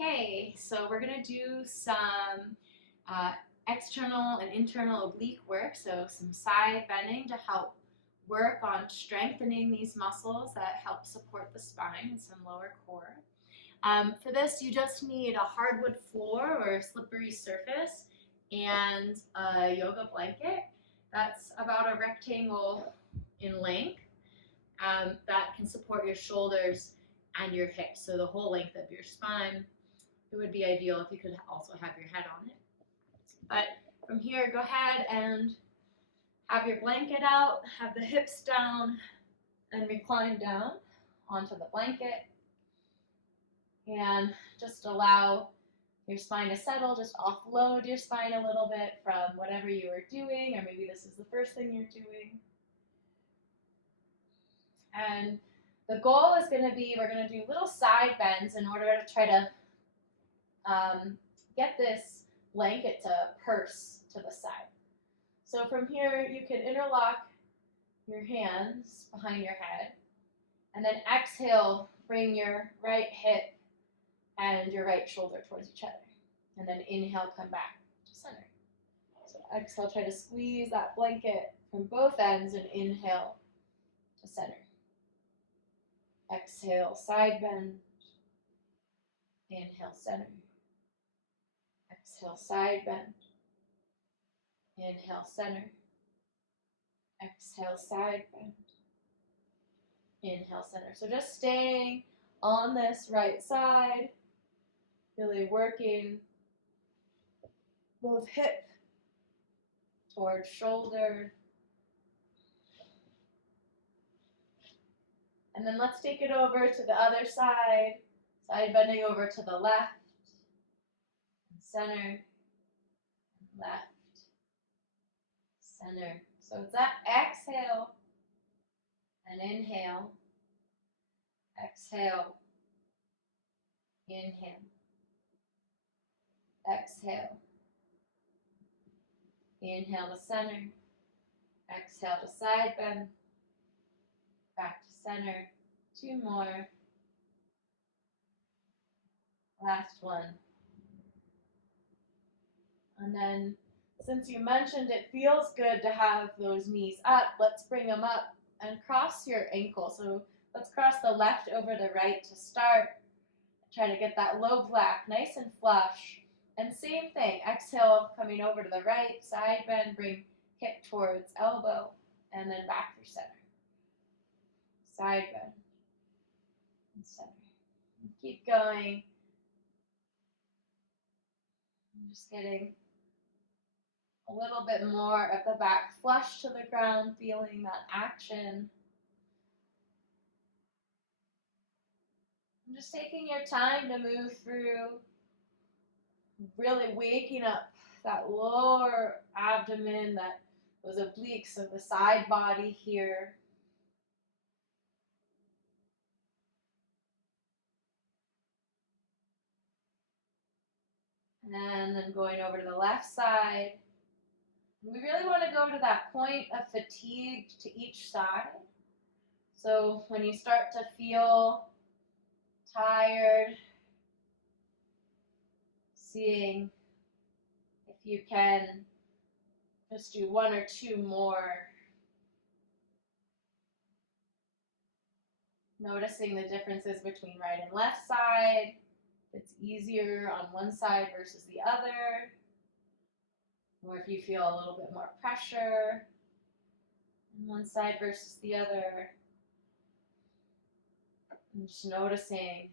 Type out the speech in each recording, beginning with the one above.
Okay, so we're gonna do some external and internal oblique work, so some side bending to help work on strengthening these muscles that help support the spine and some lower core. For this, you just need a hardwood floor or a slippery surface and a yoga blanket. That's about a rectangle in length that can support your shoulders and your hips, so the whole length of your spine. It would be ideal if you could also have your head on it. But from here, go ahead and have your blanket out, have the hips down, and recline down onto the blanket. And just allow your spine to settle, just offload your spine a little bit from whatever you are doing, or maybe this is the first thing you're doing. And the goal is going to be, we're going to do little side bends in order to try to get this blanket to purse to the side. So from here, you can interlock your hands behind your head, and then exhale, bring your right hip and your right shoulder towards each other. And then inhale, come back to center. So exhale, try to squeeze that blanket from both ends and inhale to center. Exhale, side bend. Inhale, center. Exhale, side bend. Inhale, center. Exhale, side bend. Inhale, center. So just staying on this right side, really working both hip towards shoulder. And then let's take it over to the other side, side bending over to the left, center, left, center. So it's that exhale and inhale, exhale, inhale, exhale, inhale to center, exhale to side bend, back to center, 2 more, last one. And then since you mentioned it feels good to have those knees up, let's bring them up and cross your ankle. So let's cross the left over the right to start. Try to get that low back nice and flush. And same thing, exhale, coming over to the right, side bend, bring hip towards elbow, and then back through center. Side bend, and center. And keep going. I'm just getting a little bit more of the back flush to the ground, feeling that action. And just taking your time to move through, really waking up that lower abdomen, those obliques of the side body here. And then going over to the left side. We really want to go to that point of fatigue to each side. So when you start to feel tired, seeing if you can just do 1 or 2 more. Noticing the differences between right and left side. It's easier on one side versus the other. Or if you feel a little bit more pressure on one side versus the other. And just noticing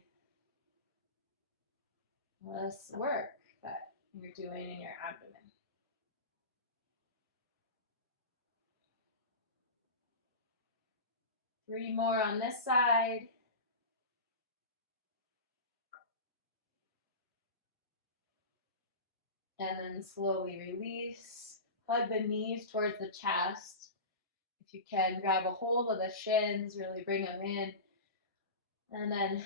this work that you're doing in your abdomen. Three more on this side. And then slowly release. Hug the knees towards the chest. If you can, grab a hold of the shins, really bring them in. And then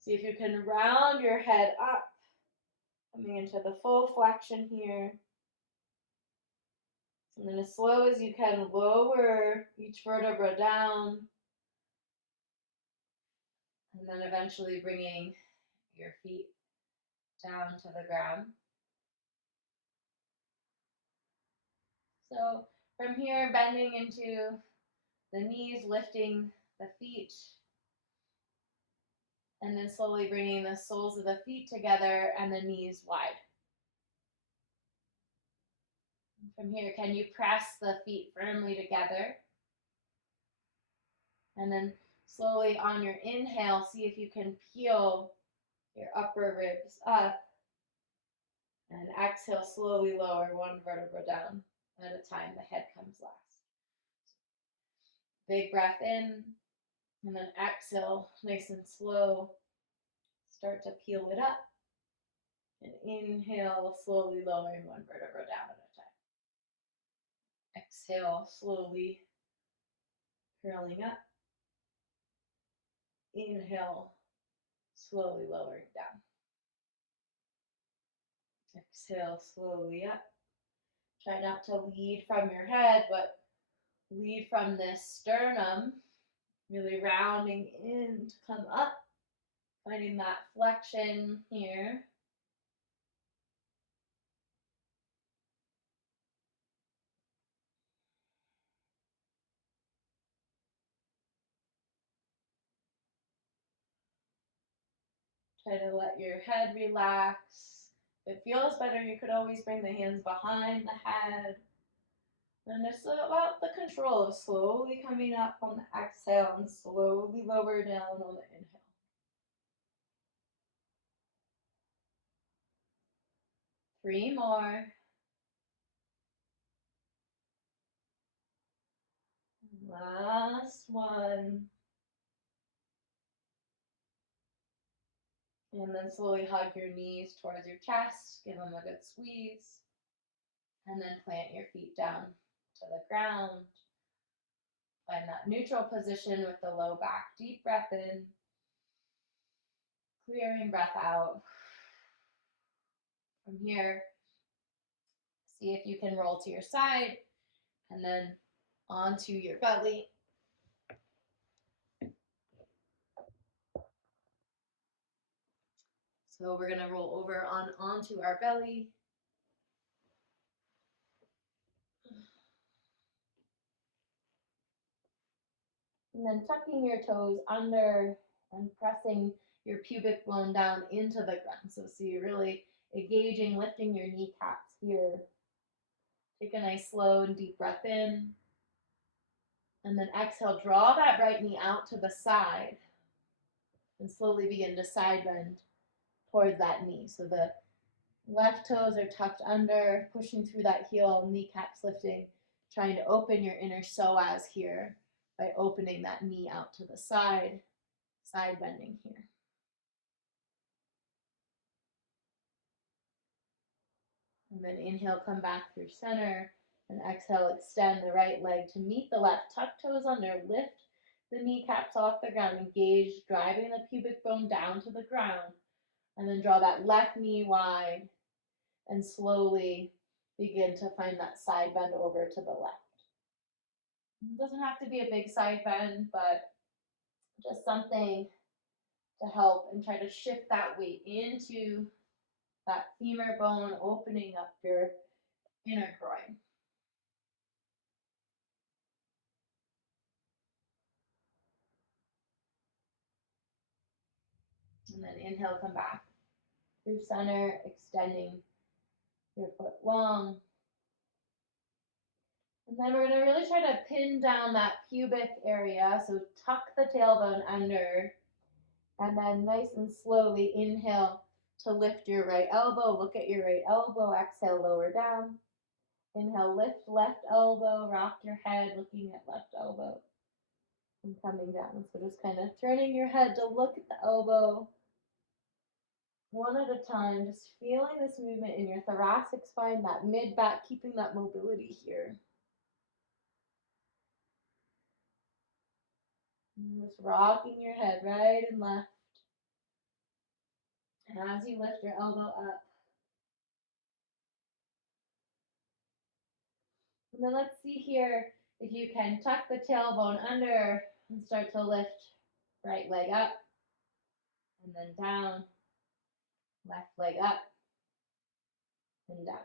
see if you can round your head up, coming into the full flexion here. And then as slow as you can, lower each vertebra down. And then eventually bringing your feet down to the ground. So from here, bending into the knees, lifting the feet, and then slowly bringing the soles of the feet together and the knees wide. From here, can you press the feet firmly together? And then slowly on your inhale, see if you can peel your upper ribs up. And exhale, slowly lower one vertebra down at a time. The head comes last. Big breath in, and then exhale, nice and slow. Start to peel it up. And inhale, slowly lowering one vertebra down at a time. Exhale, slowly curling up. Inhale, slowly lowering down. Exhale, slowly up. Try not to lead from your head, but lead from this sternum, really rounding in to come up, finding that flexion here. Try to let your head relax. If it feels better, you could always bring the hands behind the head. And it's about the control of slowly coming up on the exhale and slowly lower down on the inhale. Three more. Last one. And then slowly hug your knees towards your chest. Give them a good squeeze. And then plant your feet down to the ground. Find that neutral position with the low back. Deep breath in. Clearing breath out. From here, see if you can roll to your side and then onto your belly. So we're going to roll over onto our belly. And then tucking your toes under and pressing your pubic bone down into the ground. So you're really engaging, lifting your kneecaps here. Take a nice slow and deep breath in. And then exhale, draw that right knee out to the side. And slowly begin to side bend towards that knee. So the left toes are tucked under, pushing through that heel, kneecaps lifting, trying to open your inner psoas here by opening that knee out to the side bending here. And then inhale, come back through center, and exhale, extend the right leg to meet the left. Tuck toes under, lift the kneecaps off the ground, engage, driving the pubic bone down to the ground, and then draw that left knee wide, and slowly begin to find that side bend over to the left. It doesn't have to be a big side bend, but just something to help and try to shift that weight into that femur bone, opening up your inner groin. And then inhale, come back through center, extending your foot long. And then we're going to really try to pin down that pubic area. So tuck the tailbone under. And then nice and slowly inhale to lift your right elbow. Look at your right elbow. Exhale, lower down. Inhale, lift left elbow. Rock your head, looking at left elbow. And coming down. So just kind of turning your head to look at the elbow. One at a time, just feeling this movement in your thoracic spine, that mid-back, keeping that mobility here. And just rocking your head right and left. And as you lift your elbow up. And then let's see here if you can tuck the tailbone under and start to lift right leg up. And then down. Left leg up and down.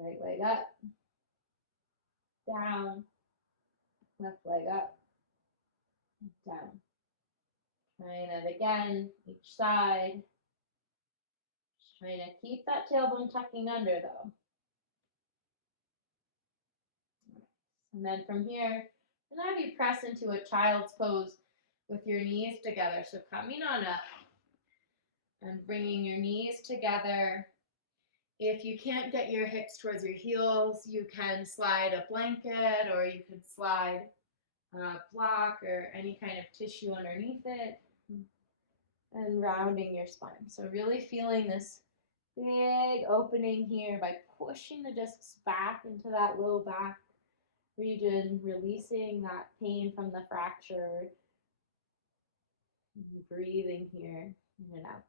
Right leg up, down. Left leg up, down. Trying it again, each side. Just trying to keep that tailbone tucking under though. And then from here, and have you press into a child's pose with your knees together. So coming on up and bringing your knees together. If you can't get your hips towards your heels, you can slide a blanket or you could slide a block or any kind of tissue underneath it and rounding your spine. So really feeling this big opening here by pushing the discs back into that low back region, releasing that pain from the fracture. Breathing here in and out.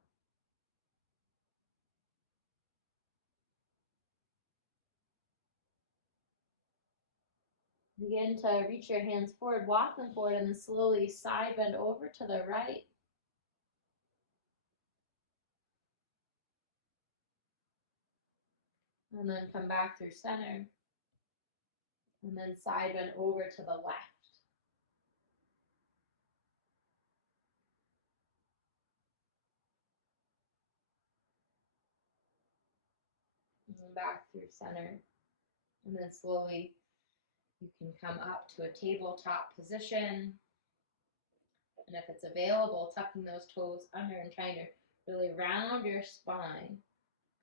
Begin to reach your hands forward, walk them forward, and then slowly side bend over to the right. And then come back through center. And then side bend over to the left. And then back through center. And then slowly you can come up to a tabletop position. And if it's available, tucking those toes under and trying to really round your spine,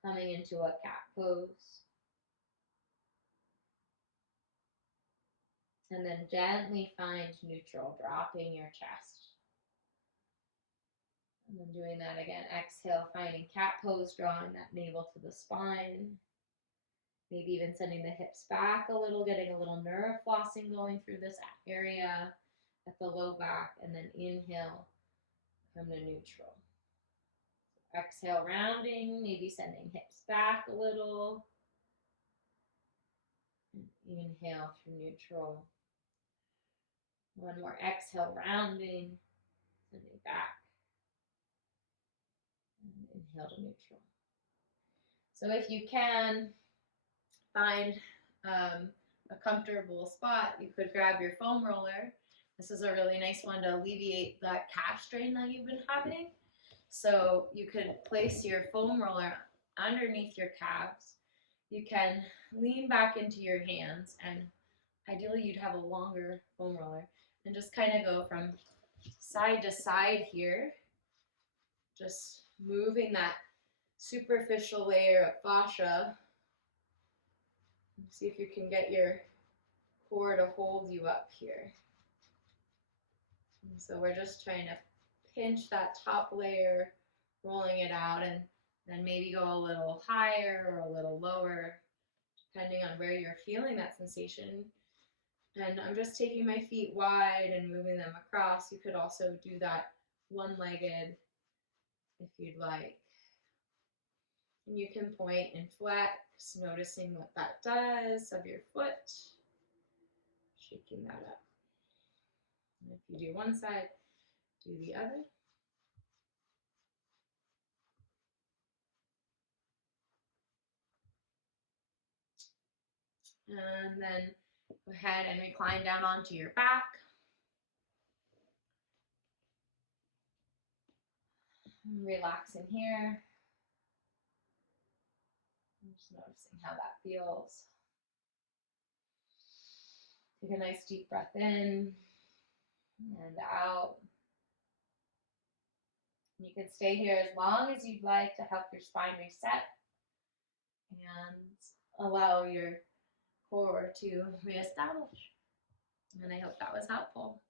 coming into a cat pose. And then gently find neutral, dropping your chest. And then doing that again. Exhale, finding cat pose, drawing that navel to the spine. Maybe even sending the hips back a little, getting a little nerve flossing going through this area at the low back. And then inhale, come to neutral. Exhale, rounding, maybe sending hips back a little. And inhale through neutral. One more exhale, rounding, sending back. And inhale to neutral. So if you can, find a comfortable spot. You could grab your foam roller. This is a really nice one to alleviate that calf strain that you've been having. So you could place your foam roller underneath your calves. You can lean back into your hands, and ideally you'd have a longer foam roller, and just kind of go from side to side here, just moving that superficial layer of fascia. See if you can get your core to hold you up here. And so we're just trying to pinch that top layer, rolling it out, and then maybe go a little higher or a little lower, depending on where you're feeling that sensation. And I'm just taking my feet wide and moving them across. You could also do that one-legged if you'd like. And you can point and flex, noticing what that does of your foot, shaking that up. And if you do one side, do the other. And then go ahead and recline down onto your back. Relaxing here. Just noticing how that feels. Take a nice deep breath in and out. You can stay here as long as you'd like to help your spine reset and allow your core to reestablish. And I hope that was helpful.